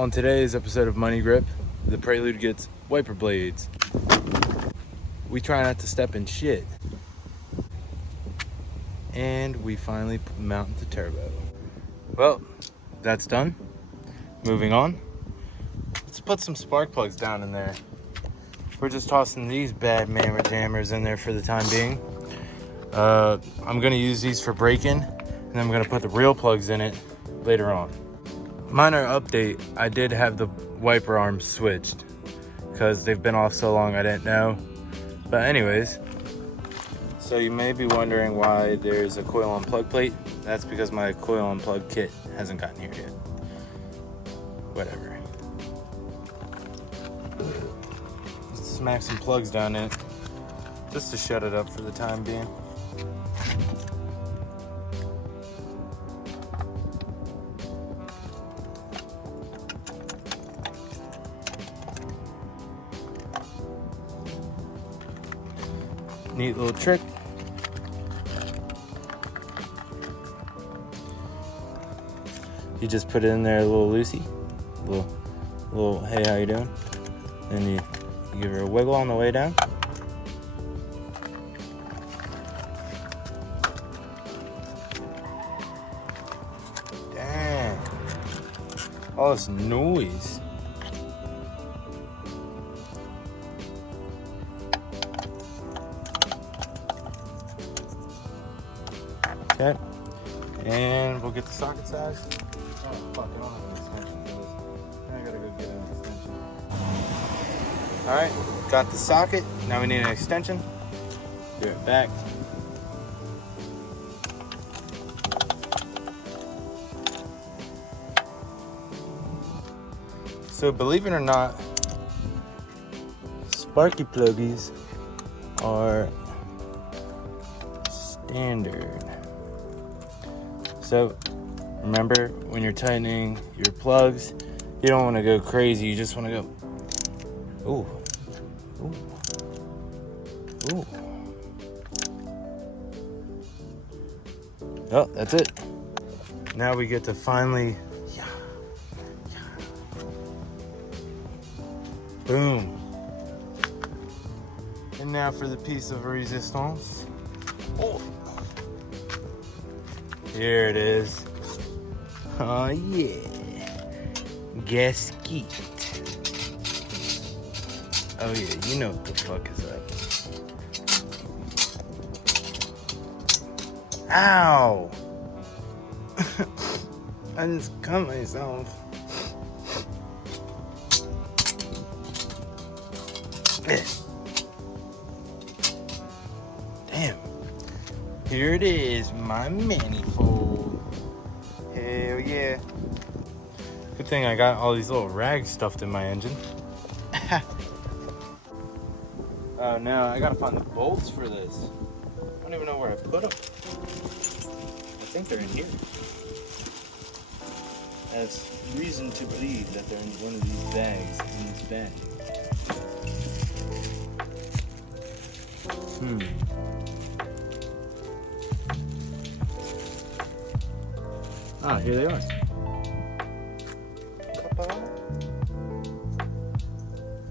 On today's episode of Money Grip, the Prelude gets wiper blades. We try not to step in shit. And we finally mount the turbo. Well, that's done. Moving on. Let's put some spark plugs down in there. We're just tossing these bad mammer jammers in there for the time being. I'm gonna use these for braking, and then I'm gonna put the real plugs in it later on. Minor update, I did have the wiper arms switched because they've been off so long I didn't know. But anyways, so you may be wondering why there's a coil on plug plate. That's because my coil on plug kit hasn't gotten here yet. Whatever. Let's smack some plugs down in it just to shut it up for the time being. Neat little trick. You just put it in there a little loosey, little hey, how you doing? Then you give her a wiggle on the way down. Damn, all this noise. Okay, and we'll get the socket size. Oh, fuck, I don't have an extension for this. I gotta go get an extension. Alright, got the socket. Now we need an extension. Be right back. So, believe it or not, sparky pluggies are standard. So remember, when you're tightening your plugs, you don't want to go crazy. You just want to go, ooh, ooh, ooh. Oh, that's it. Now we get to finally, boom. And now for the piece of resistance. Oh. Here it is. Oh yeah. Gasket. Oh yeah, you know what the fuck is up. Ow! I just cut myself. Damn. Here it is, my manifold. Hell yeah. Good thing I got all these little rags stuffed in my engine. Oh no, I gotta find the bolts for this. I don't even know where I put them. I think they're in here. That's reason to believe that they're in one of these bags. In this bag. Ah, here they are.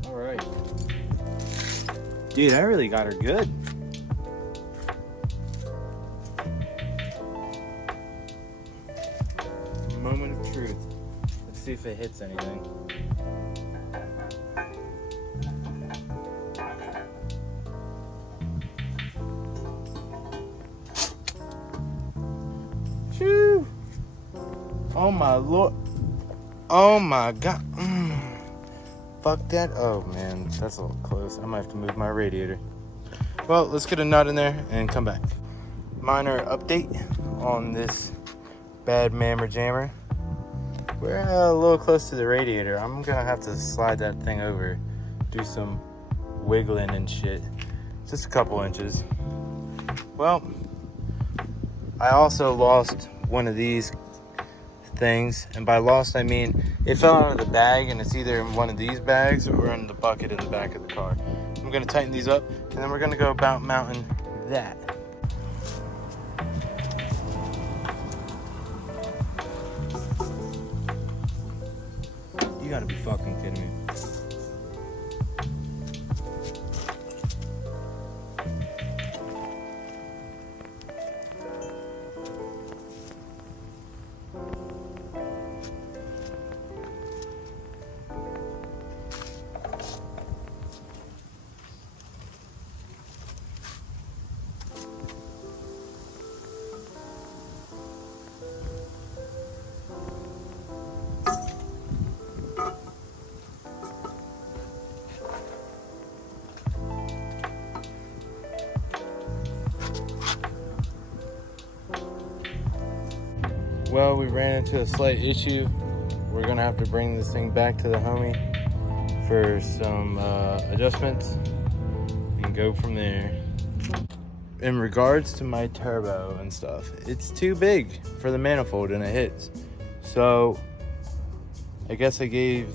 All right. Dude, I really got her good. Moment of truth. Let's see if it hits anything. Shoo! Oh my lord. Oh my god. Fuck that. Oh man, that's a little close. I might have to move my radiator. Well, let's get a nut in there and come back. Minor update on this bad mammer jammer. We're a little close to the radiator. I'm gonna have to slide that thing over, do some wiggling and shit. Just a couple inches. Well, I also lost one of these things, and by lost I mean it fell out of the bag, and it's either in one of these bags or in the bucket in the back of the car. I'm going to tighten these up, and then we're going to go about mounting that. You gotta be fucking kidding me. Well, we ran into a slight issue. We're gonna have to bring this thing back to the homie for some adjustments. We can go from there. In regards to my turbo and stuff, it's too big for the manifold and it hits. So I guess I gave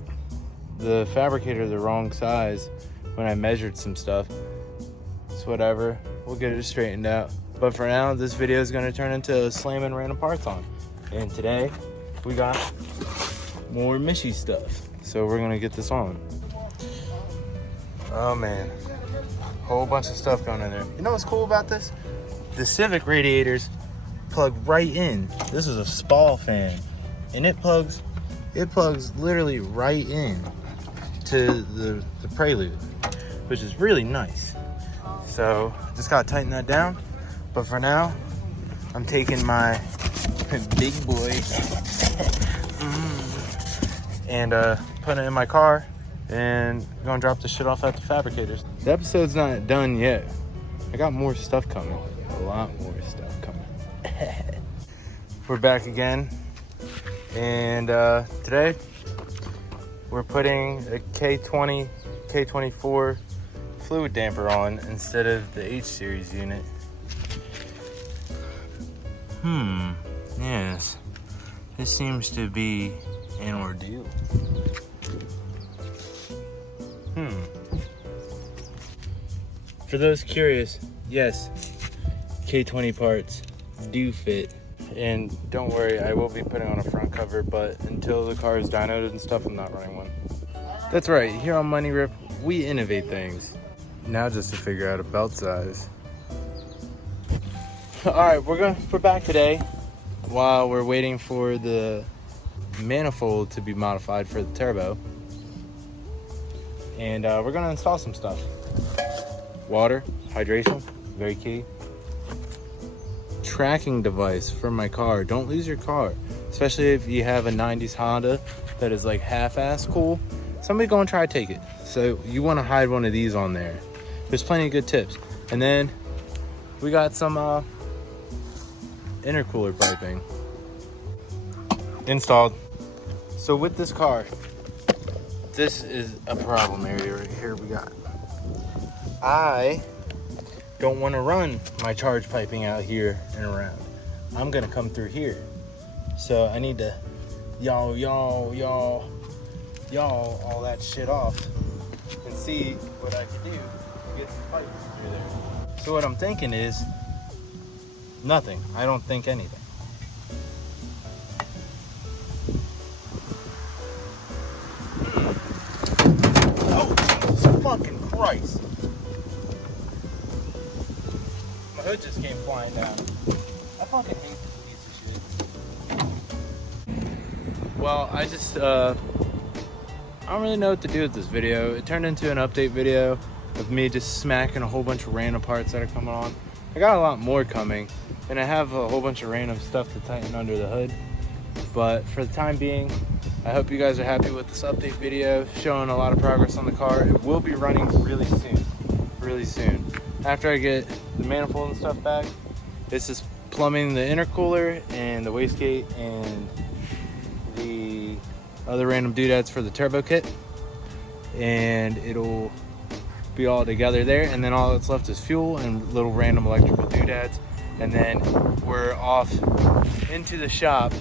the fabricator the wrong size when I measured some stuff. It's whatever, we'll get it straightened out. But for now, this video is gonna turn into slamming random parts on. And today, we got more Mishy stuff. So we're gonna get this on. Oh man, whole bunch of stuff going in there. You know what's cool about this? The Civic radiators plug right in. This is a Spall fan, and it plugs literally right in to the Prelude, which is really nice. So just gotta tighten that down. But for now, I'm taking my big boy and putting it in my car and gonna drop the shit off at the fabricators. The episode's not done yet. I got more stuff coming. A lot more stuff coming. We're back again, and today we're putting a K20, K24 fluid damper on instead of the H series unit. Yes, this seems to be an ordeal. For those curious, yes, K20 parts do fit. And don't worry, I will be putting on a front cover, but until the car is dynoed and stuff, I'm not running one. That's right, here on Money Rip, we innovate things. Now just to figure out a belt size. All right, we're back today while we're waiting for the manifold to be modified for the turbo. And we're gonna install some stuff. Water, hydration, very key. Tracking device for my car. Don't lose your car, especially if you have a 90s Honda that is like half-ass cool. Somebody gonna try to take it. So you wanna hide one of these on there. There's plenty of good tips. And then we got some intercooler piping installed. So with this car, this is a problem area right here we got. I don't want to run my charge piping out here and around. I'm gonna come through here. So I need to yaw all that shit off and see what I can do to get some pipes through there. So what I'm thinking is nothing. I don't think anything. Oh, Jesus fucking Christ. My hood just came flying down. I fucking hate this piece of shit. Well, I don't really know what to do with this video. It turned into an update video of me just smacking a whole bunch of random parts that are coming on. I got a lot more coming, and I have a whole bunch of random stuff to tighten under the hood. But for the time being, I hope you guys are happy with this update video, showing a lot of progress on the car. It will be running really soon. After I get the manifold and stuff back, it's just plumbing the intercooler and the wastegate and the other random doodads for the turbo kit, and it'll be all together there. And then all that's left is fuel and little random electrical doodads, and then we're off into the shop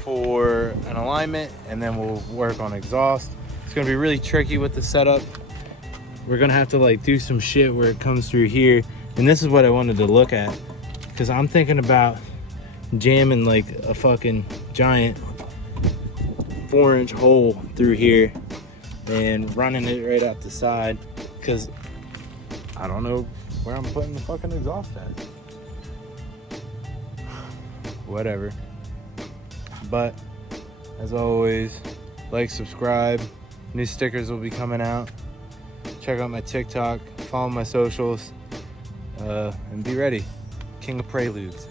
for an alignment, and then we'll work on exhaust. It's gonna be really tricky with the setup. We're gonna have to like do some shit where it comes through here, and this is what I wanted to look at, because I'm thinking about jamming like a fucking giant 4-inch hole through here and running it right out the side, because I don't know where I'm putting the fucking exhaust at. Whatever. But as always, like, subscribe. New stickers will be coming out. Check out my TikTok, follow my socials, and be ready. King of Preludes.